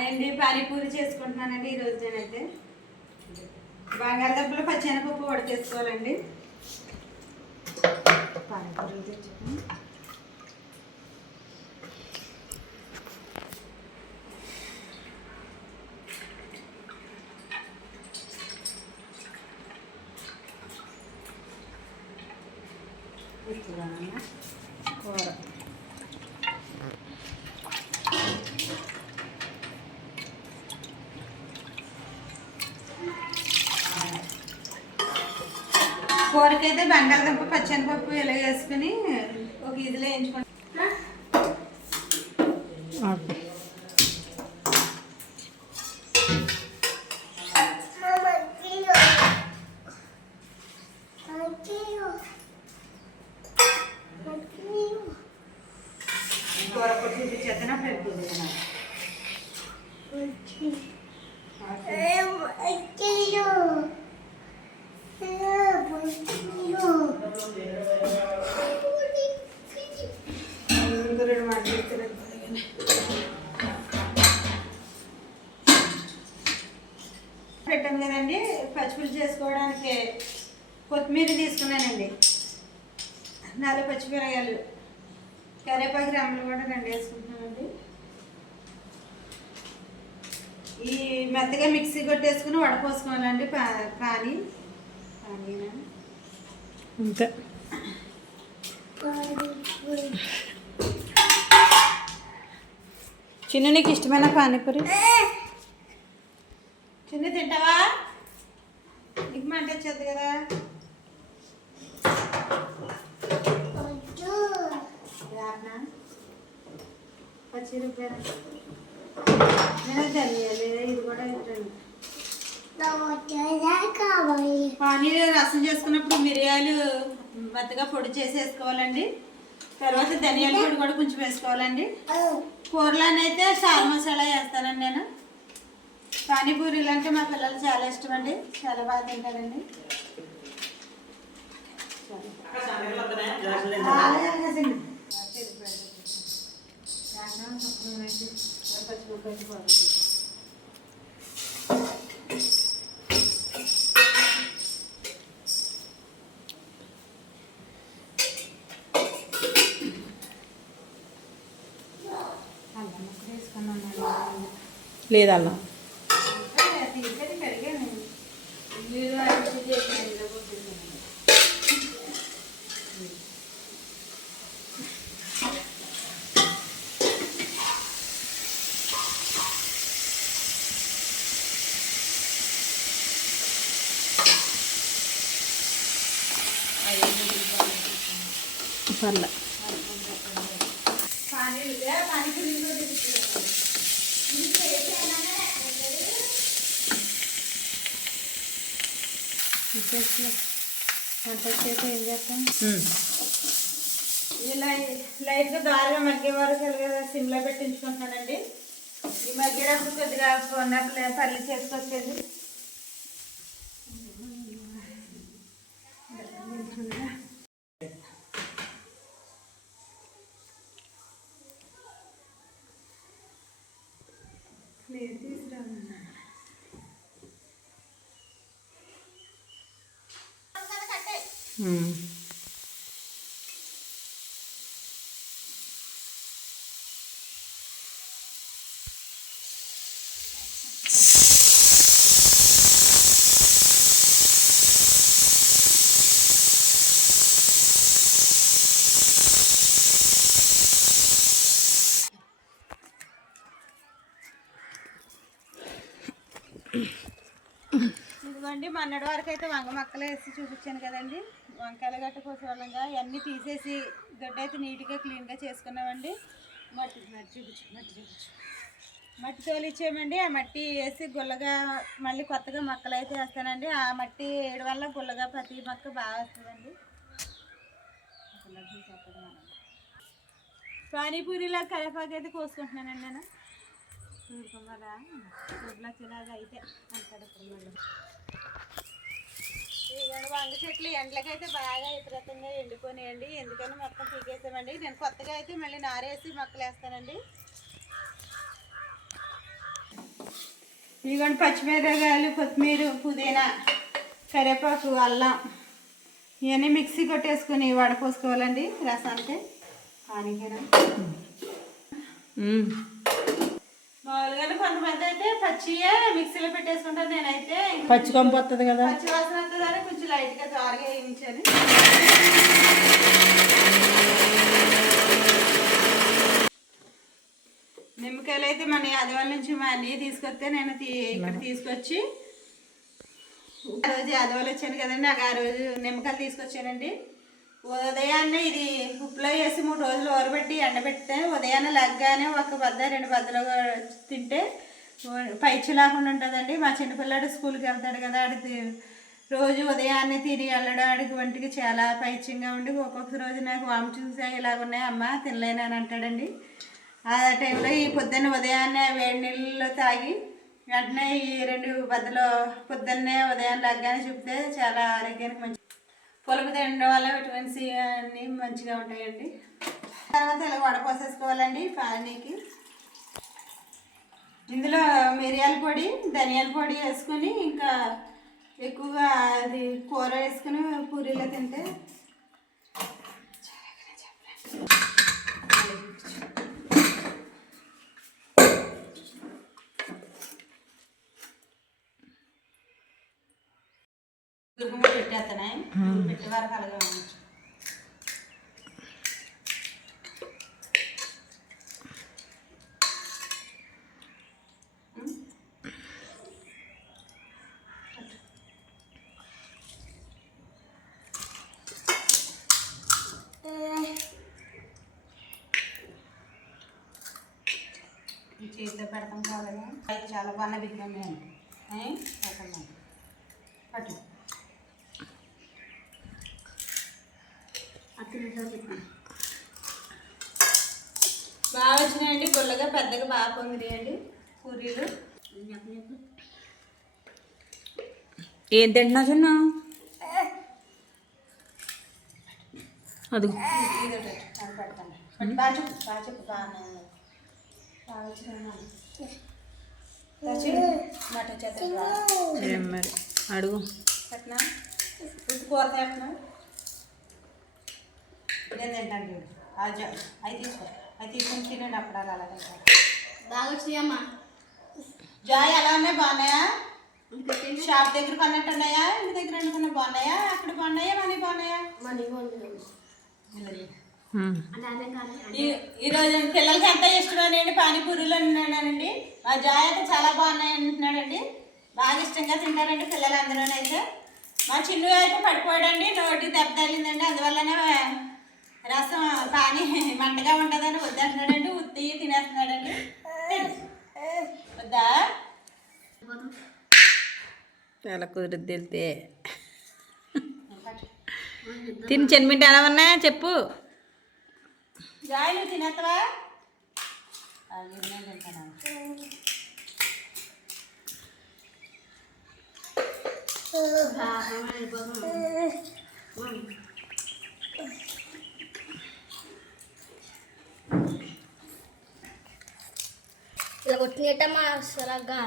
అండి పానీపూరి చేసుకుంటున్నానండి ఈరోజు నేనైతే బంగాళదుంపలు పచ్చెనపప్పు ఉడకేసుకోవాలండి. పానీపూరీలు తెచ్చుకుని కూర కూరకైతే బంగాళదుంప పచ్చెనపప్పు ఇలా వేసుకుని ఒక ఇదిలో వేయించుకుంటాం. కూర పొడి చూపించేద్దాను అప్పుడు పెట్టాను కదండి. పచ్చిపులుసు చేసుకోవడానికి కొత్తిమీర తీసుకున్నానండి, 4 పచ్చిమిరకాయలు, కరివేపాకు రెమ్మలు కూడా 2 వేసుకుంటున్నానండి. ఈ మెత్తగా మిక్సీ కొట్టేసుకుని వడపోసుకోవాలండి. పానీ అంతే. చిన్న నీకు ఇష్టమైన పానీపూరి చిన్న తింటావా? నీకు మంట వచ్చేది కదా. పచ్చి రూపాయలు నేను తెలియాలి. ఇది కూడా పానీర్ రసం చేసుకున్నప్పుడు మిరియాలు మెత్తగా పొడి చేసి వేసుకోవాలండి. తర్వాత ధనియాల పొడి కూడా కొంచెం వేసుకోవాలండి. కూరలోనైతే చారు మసాలా వేస్తానండి నేను. పానీపూరీలు అంటే మా పిల్లలు చాలా ఇష్టం అండి, చాలా బాగా తింటారండి. లేదా అల్లం పర్లే. వంట వచ్చేసి ఏం చేస్తాం, ఇలా లైట్గా దారిగా మగ్గే వరకు సిమ్లో పెట్టించుకుంటున్నానండి. ఈ మగ్గేటప్పుడు కొద్దిగా ఉన్నప్పుడు పల్లి చేసుకొచ్చేది. తీసుకురామన్నా ఇదిగోండి. మొన్నటి వరకు అయితే వంగ మొక్కలు వేసి చూపించాను కదండి. వంకాయలు గట్ట కోసేవాళ్ళంగా ఇవన్నీ తీసేసి గడ్డ అయితే నీట్గా క్లీన్గా చేసుకున్నామండి. మట్టి తోలిచ్చామండి. ఆ మట్టి వేసి గుల్లగా మళ్ళీ కొత్తగా మొక్కలు అయితే వేస్తానండి. ఆ మట్టి వేయడం వల్ల గుల్లగా ప్రతి మొక్క బాగా వస్తుందండి. పానీపూరిలా కరివేపాకు అయితే కోసుకుంటున్నానండి నేను. చూడుకోమరా ఊర్లో చిలాగా అయితే అంటాడు. ఇవన్నీ వంగ చెట్లు ఎండలకైతే బాగా విపరీతంగా ఎండిపోయినాయండి. ఎందుకని మొత్తం పీకేసామండి. నేను కొత్తగా అయితే మళ్ళీ నారేసి మొక్కలు వేస్తానండి. ఇదిగోండి పచ్చిమిరపకాయలు, కొత్తిమీర, పుదీనా, కరివేపాకు, అల్లం ఇవన్నీ మిక్సీ కొట్టేసుకుని వడపోసుకోవాలండి రసానికి. కానికైనా మామూలుగానే కొంతమంది అయితే పచ్చియే మిక్సీలో పెట్టేసుకుంటారు. నేనైతే పచ్చి కొంపు వస్తుంది కదా, పచ్చి వాసన వస్తుందని కొంచెం లైట్గా త్వరగా వేయించాను. నిమ్మకాయలు అయితే మన ఆదివారం నుంచి మా అన్నయ్య తీసుకొస్తే నేను ఇక్కడ తీసుకొచ్చి ఆ రోజు ఆదివారం వచ్చాను కదండి, నాకు ఆ రోజు నిమ్మకాయలు తీసుకొచ్చానండి. ఉదయాన్నే ఇది ఉప్పులో వేసి 3 రోజులు ఊరబెట్టి ఎండబెడితే ఉదయాన్నే లగ్గానే 1 బద్ద 2 బద్దలు తింటే పైచి లేకుండా ఉంటుందండి. మా చిన్నపిల్లాడు స్కూల్కి వెళ్తాడు కదా, ఆడికి రోజు ఉదయాన్నే తిని వెళ్ళడం ఆడికి ఒంటికి చాలా పైచ్యంగా ఉండి ఒక్కొక్క రోజు నాకు వామిటింగ్స్ ఇలాగ ఉన్నాయి అమ్మ తినలేను అని అంటాడండి. ఆ టైంలో ఈ పొద్దున్న ఉదయాన్నే వేడి నీళ్ళలో తాగి వెంటనే ఈ 2 బద్దలు పొద్దున్నే ఉదయాన్నే లగ్గానే చెప్తే చాలా ఆరోగ్యానికి మంచి. పులుపు తినడం వల్ల విటమిన్స్ అన్నీ మంచిగా ఉంటాయండి. తర్వాత ఇలా వడపోసేసుకోవాలండి పానీకి. ఇందులో మిరియాల పొడి, ధనియాల పొడి వేసుకొని ఇంకా ఎక్కువగా అది కూర వేసుకుని పూరీలో తింటే గురుగు పెట్టేస్తున్నాయి. పెట్టే వరకు అలాగే ఉంచు. చేతితో పెడతాం కావాలని అది చాలా బాగా బిగ్గానే పట్టు బాగా వచ్చినాయండి. గుల్లగా పెద్దగా బాగా పొందినాయండి పూరీలు. ఏం తింటున్నా చిన్న అది పెడతాను. బాగా చెప్పు బాగా చెప్పు. బాగా వచ్చిన మట చేత మరి అడుగు పెట్టినా ఉప్పు కూర పెట్టినా నేను తింటాను. అవి తీసుకో, అవి తీసుకొని తినండి. అప్పుడు అలా బాగా వచ్చినాయమ్మా. జాయ్ ఎలా ఉన్నాయి? బాగున్నాయా? షాప్ దగ్గర కొన్నట్టు ఉన్నాయా? ఇంటి దగ్గర వండుకున్న బాగున్నాయా? అక్కడ బాగున్నాయా? మనీ బాగున్నాయా? ఈరోజు పిల్లలకి ఎంత ఇష్టమేనండి పానీపూరీలు అన్నానండి. మా జాయ్ అయితే చాలా బాగున్నాయి అంటున్నాడండి. బాగా ఇష్టంగా తింటారండి పిల్లలందరూనైతే. మా చిన్ను అయితే పడిపోయాడండి, నోటికి దెబ్బ తగిలిందండి. అందువల్లనే రసం పానీ మంటగా ఉంటుందని వద్దంటున్నాడండి. ఉత్తి తినేస్తున్నాడండి. వద్దా చాలా కుదిరిద్ది వెళ్తే తిని చెన్మింటి ఎలా ఉన్నాయా చెప్పు. జాయ్ నువ్వు తినేస్తావా? నేను తింటాను. ఇలా కొట్టినట్టమ్మా అసలుగా